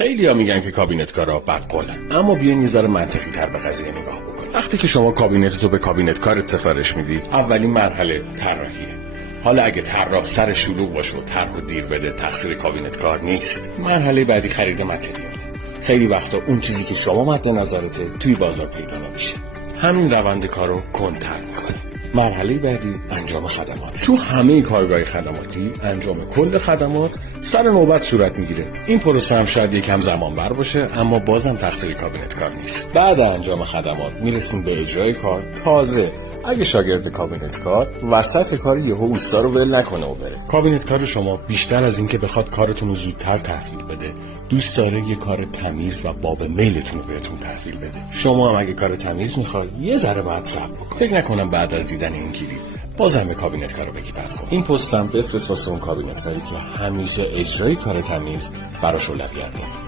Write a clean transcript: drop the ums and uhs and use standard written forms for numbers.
خیلی‌ها میگن که کابینت کارا بدقولن، اما بیاین یه ذره منطقی تر به قضیه نگاه بکنید. وقتی که شما کابینتتو به کابینت کارت سفارش میدی، اولین مرحله طراحیه. حالا اگه طراح سر شلوغ باشه و طرحو دیر بده، تقصیر کابینت کار نیست. مرحله بعدی خرید متریال. خیلی وقتا اون چیزی که شما مد نظرته توی بازار پیدا نمیشه. همین روند کارو کنتر میکنه. مرحله بعدی انجام خدمات. تو همه کارگاه خدماتی انجام کل خدمات سر نوبت صورت میگیره. این پروسه هم شاید یکم زمان بر باشه، اما بازم تقصیر کابینت کار نیست. بعد انجام خدمات میرسیم به اجرای کار. تازه اگه شاگرد کابینت کار وسط کار یهو اوستا رو ول نکنه و بره. کابینت کار شما بیشتر از این که بخواد کارتون رو زودتر تحویل بده، دوست داره یه کار تمیز و باب میلتون رو بهتون تحویل بده. شما هم اگه کار تمیز میخواد یه ذره بعد صبر بکن. فکر نکنم بعد از دیدن این کلیپ بازم به کابینت کارو بگی بدخواه. این پستم بفرست واسه اون کابینت کاری که همیشه اجرای کار تمیز براش اولویت داره.